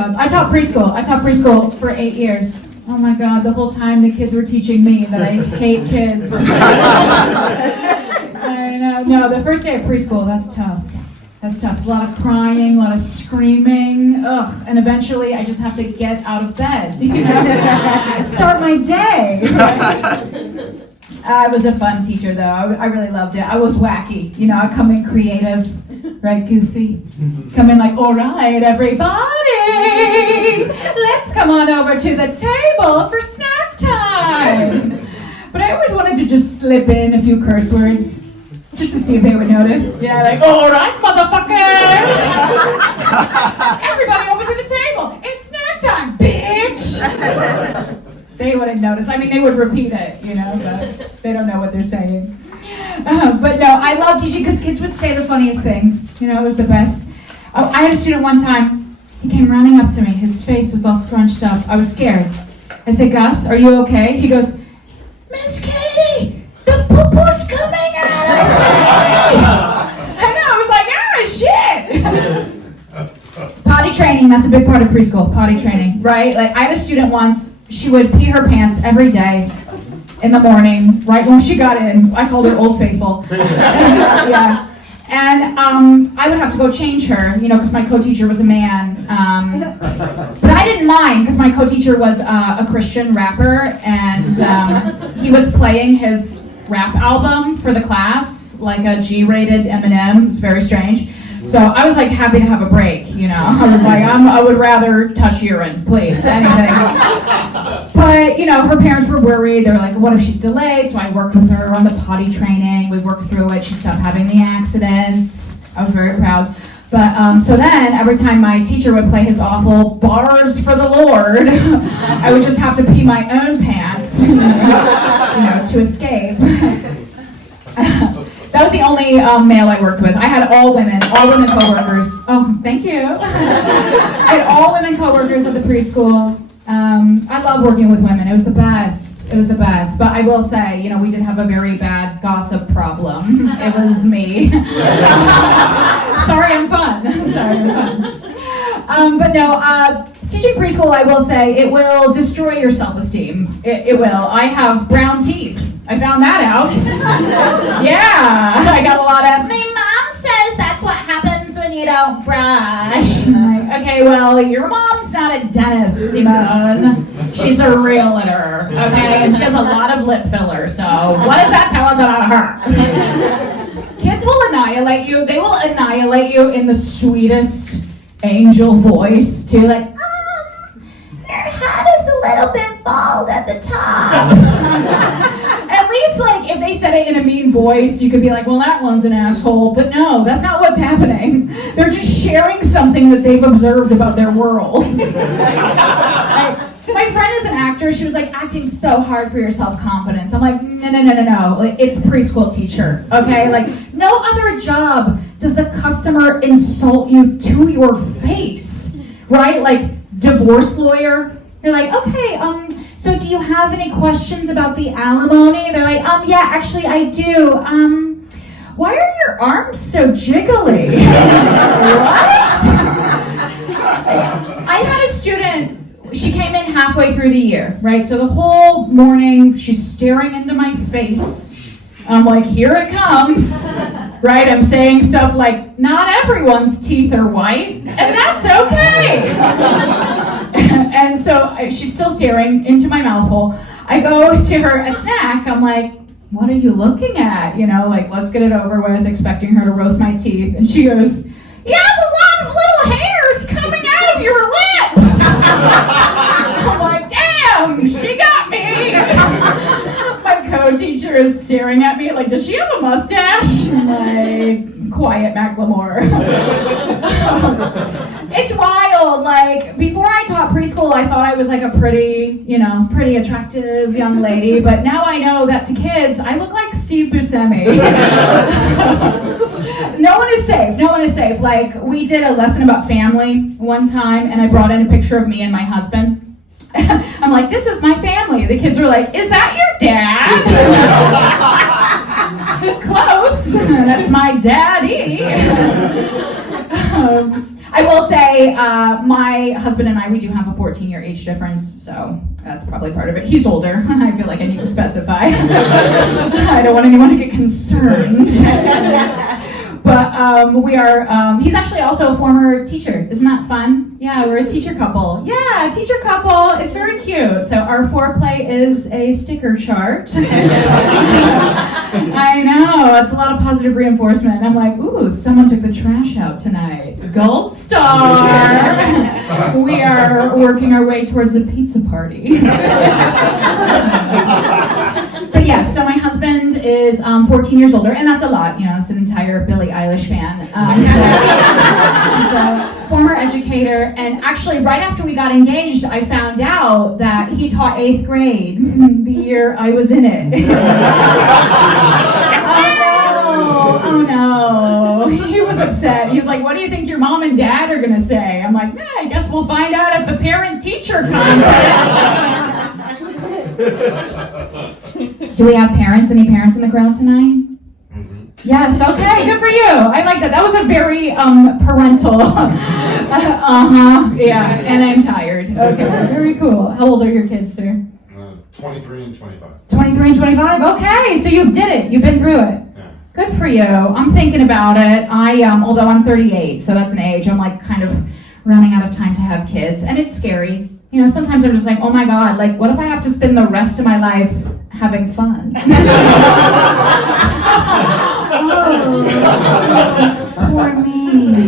I taught preschool for 8 years. Oh my God, the whole time the kids were teaching me that I hate kids. I know. No, the first day of preschool, that's tough. That's tough. It's a lot of crying, a lot of screaming. Ugh. And eventually I just have to get out of bed, you know? Start my day. I was a fun teacher though. I really loved it. I was wacky. You know, I come in creative, right, goofy. Come in like, all right, everybody, let's come on over to the table for snack time. But I always wanted to just slip in a few curse words, just to see if they would notice. Yeah, like, all right, motherfuckers. Everybody over to the table. It's snack time, bitch. They wouldn't notice. I mean, they would repeat it, you know, but they don't know what they're saying. But no, I love teaching because kids would say the funniest things. You know, it was the best. Oh, I had a student one time. He came running up to me. His face was all scrunched up. I was scared. I said, Gus, are you okay? He goes, Miss Katie, the poo-poo's coming out of me. I know. I was like, shit. Potty training, that's a big part of preschool. Potty training, right? Like, I had a student once. She would pee her pants every day in the morning, right when she got in. I called her Old Faithful. Yeah. And I would have to go change her, you know, because my co-teacher was a man. But I didn't mind because my co-teacher was a Christian rapper, and he was playing his rap album for the class, like a G-rated Eminem. It's very strange. So I was like happy to have a break, you know. I was like, I would rather touch urine, please, anything. But, you know, her parents were worried. They were like, what if she's delayed? So I worked with her on the potty training. We worked through it. She stopped having the accidents. I was very proud. But so then every time my teacher would play his awful bars for the Lord, I would just have to pee my own pants, you know, to escape. That was the only male I worked with. I had all women coworkers. Oh, thank you. I had all women coworkers at the preschool. I love working with women. It was the best. But I will say, you know, we did have a very bad gossip problem. It was me. Sorry, I'm fun. But no, teaching preschool, I will say, it will destroy your self-esteem. It will. I have brown teeth. I found that out. Yeah, I got a lot of, my mom says that's what happens when you don't brush. I'm like, okay, well, your mom's not a dentist, Simone. She's a realtor, okay? And she has a lot of lip filler, so what does that tell us about her? Kids will annihilate you. They will annihilate you in the sweetest angel voice, too, like, your head is a little bit bald at the top. At least, like, if they said it in a mean voice, you could be like, well, that one's an asshole. But no, that's not what's happening. They're just sharing something that they've observed about their world. My friend is an actor. She was like, acting so hard for your self-confidence. I'm like, no. Like, it's a preschool teacher, okay? Like, no other job does the customer insult you to your face, right? Like, divorce lawyer. You're like, okay, so do you have any questions about the alimony? They're like, yeah, actually I do. Why are your arms so jiggly? What? I had a student, she came in halfway through the year, right? So the whole morning, she's staring into my face. I'm like, here it comes, right? I'm saying stuff like, not everyone's teeth are white, and that's okay. And so she's still staring into my mouth hole. I go to her at snack. I'm like, what are you looking at? You know, like, let's get it over with, expecting her to roast my teeth. And she goes, you have a lot of little hairs coming out of your lips. I'm like, damn, she got me. My co-teacher is staring at me like, does she have a mustache? I'm like, quiet, Macklemore. It's wild. Like, before I taught preschool, I thought I was like a pretty attractive young lady. But now I know that to kids, I look like Steve Buscemi. No one is safe. Like, we did a lesson about family one time, and I brought in a picture of me and my husband. I'm like, this is my family. The kids were like, is that your dad? Close. That's my daddy. I will say, my husband and I, we do have a 14-year age difference, so that's probably part of it. He's older. I feel like I need to specify. I don't want anyone to get concerned. But he's actually also a former teacher. Isn't that fun? Yeah, we're a teacher couple. Yeah, a teacher couple is very cute. So our foreplay is a sticker chart. I know, it's a lot of positive reinforcement. I'm like, ooh, someone took the trash out tonight. Gold star. We are working our way towards a pizza party. But yeah, so my husband is 14 years older, and that's a lot. It's an entire Billie Eilish fan. He's a former educator, and actually right after we got engaged, I found out that he taught 8th grade the year I was in it. Oh no. He was upset. He was like, what do you think your mom and dad are going to say? I'm like, I guess we'll find out at the parent-teacher conference. Do we have parents? Any parents in the crowd tonight? Mm-hmm. Yes, okay, good for you. I like that. That was a very parental. Yeah, and I'm tired. Okay, very cool. How old are your kids, sir? 23 and 25. 23 and 25? Okay, so you did it. You've been through it. Yeah. Good for you. I'm thinking about it. Although I'm 38, so that's an age, I'm like kind of running out of time to have kids, and it's scary. Sometimes I'm just like, oh my God, like what if I have to spend the rest of my life having fun? Oh, poor me.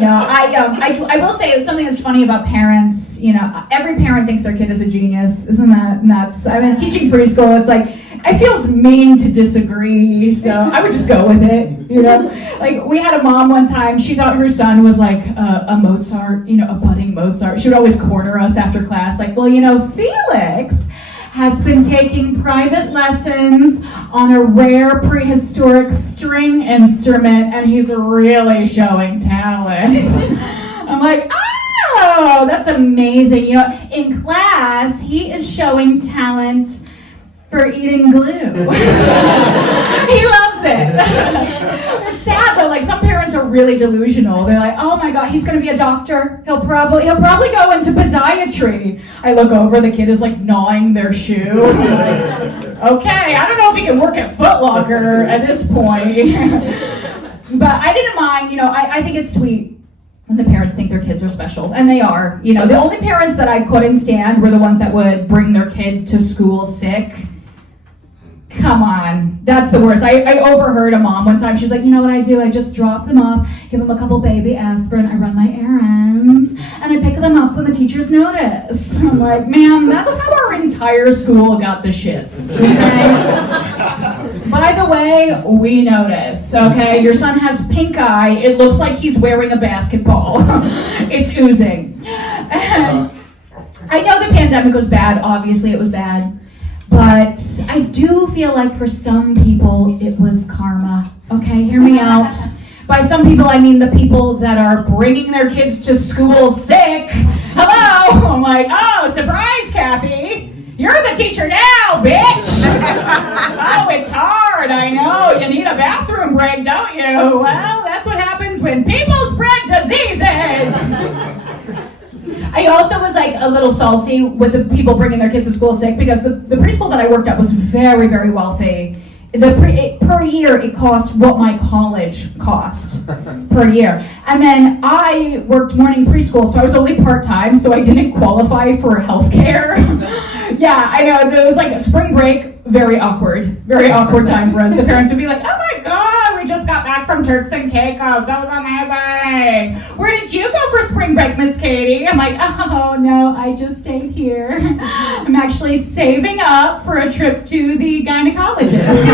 No, I will say something that's funny about parents. Every parent thinks their kid is a genius. Isn't that nuts? I mean, teaching preschool, it's like, it feels mean to disagree, so I would just go with it, Like, we had a mom one time, she thought her son was like a Mozart, a budding Mozart. She would always corner us after class, like, well, Felix has been taking private lessons on a rare prehistoric string instrument, and he's really showing talent. I'm like, oh, that's amazing. In class, he is showing talent for eating glue. He loves it. It's sad though, like some parents are really delusional. They're like, oh my God, he's gonna be a doctor. He'll probably go into podiatry. I look over, the kid is like gnawing their shoe. Okay, I don't know if he can work at Foot Locker at this point. But I didn't mind, I think it's sweet when the parents think their kids are special, and they are. The only parents that I couldn't stand were the ones that would bring their kid to school sick. Come on, that's the worst. I overheard a mom one time, she's like, you know what I do? I just drop them off, give them a couple baby aspirin, I run my errands, and I pick them up when the teachers notice. I'm like, ma'am, that's how our entire school got the shits, okay? By the way, we notice, okay? Your son has pink eye, it looks like he's wearing a basketball. It's oozing. And I know the pandemic was bad, obviously it was bad. But I do feel like for some people, it was karma. Okay, hear me out. By some people, I mean the people that are bringing their kids to school sick. Hello! I'm like, oh, surprise, Kathy. You're the teacher now, bitch! Oh, it's hard, I know. You need a bathroom break, don't you? Well, that's what happens when people spread diseases. I also was like a little salty with the people bringing their kids to school sick because the preschool that I worked at was very, very wealthy. Per year, it cost what my college cost per year. And then I worked morning preschool, so I was only part-time, so I didn't qualify for health care. Yeah, I know. So it was like a spring break, very awkward time for us. The parents would be like, oh my God, we just got back from Turks and Caicos. That was amazing. Where did you go for spring break, Miss Katie? I'm like, oh no, I just stayed here. I'm actually saving up for a trip to the gynecologist.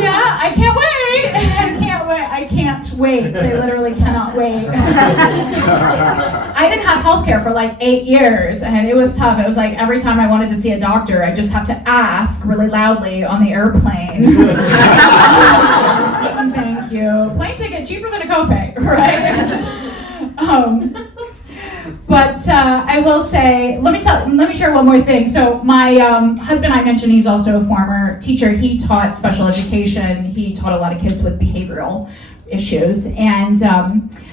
Yeah, I can't wait. I can't wait. I literally cannot wait. I didn't have healthcare for like 8 years, and it was tough. It was like every time I wanted to see a doctor, I just have to ask really loudly on the airplane. Thank you. Plane ticket cheaper than a copay, right? But I will say, let me share one more thing. So my husband, I mentioned, he's also a former teacher. He taught special education. He taught a lot of kids with behavioral issues. And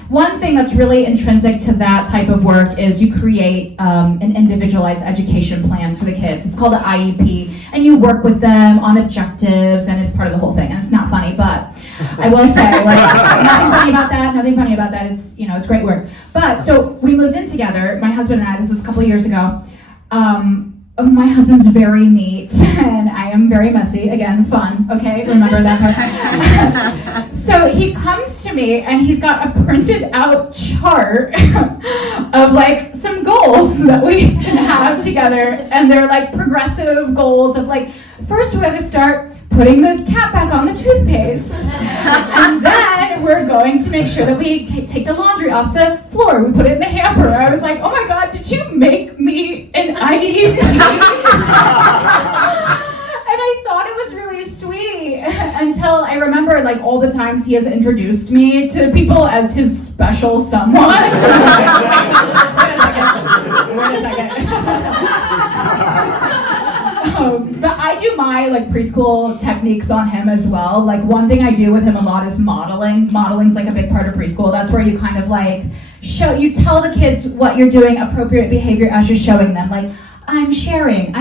one thing that's really intrinsic to that type of work is you create an individualized education plan for the kids. It's called an IEP, and you work with them on objectives, and it's part of the whole thing. And it's not funny, but I will say, nothing funny about that. It's, it's great work. But so we moved in together, my husband and I. This was a couple of years ago. My husband's very neat, and I am very messy. Again, fun, okay? Remember that part. So he comes to me, and he's got a printed out chart of like some goals that we can have together, and they're like progressive goals of like, first we're going to start putting the cap back on the toothpaste, and then we're going to make sure that we take the laundry off the floor. We put it in the hamper. I was like, oh my God, did you make me an IEP? And I thought it was really sweet until I remember like all the times he has introduced me to people as his special someone. Wait a second. But I do my like preschool techniques on him as well. Like one thing I do with him a lot is modeling. Modeling's like a big part of preschool. That's where you kind of like you tell the kids what you're doing, appropriate behavior as you're showing them. Like, I'm sharing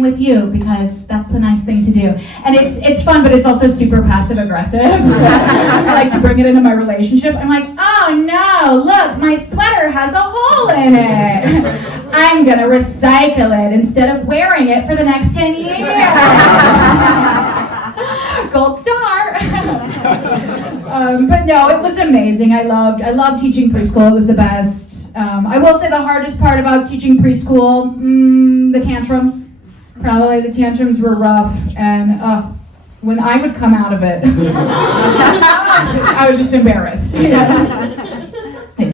with you because that's the nice thing to do. And it's fun, but it's also super passive aggressive. So I like to bring it into my relationship. I'm like, oh no, look, my sweater has a hole in it. I'm gonna recycle it instead of wearing it for the next 10 years. Gold star. But no, it was amazing. I loved teaching preschool. It was the best. I will say the hardest part about teaching preschool, the tantrums. Probably the tantrums were rough, and when I would come out of it, I was just embarrassed.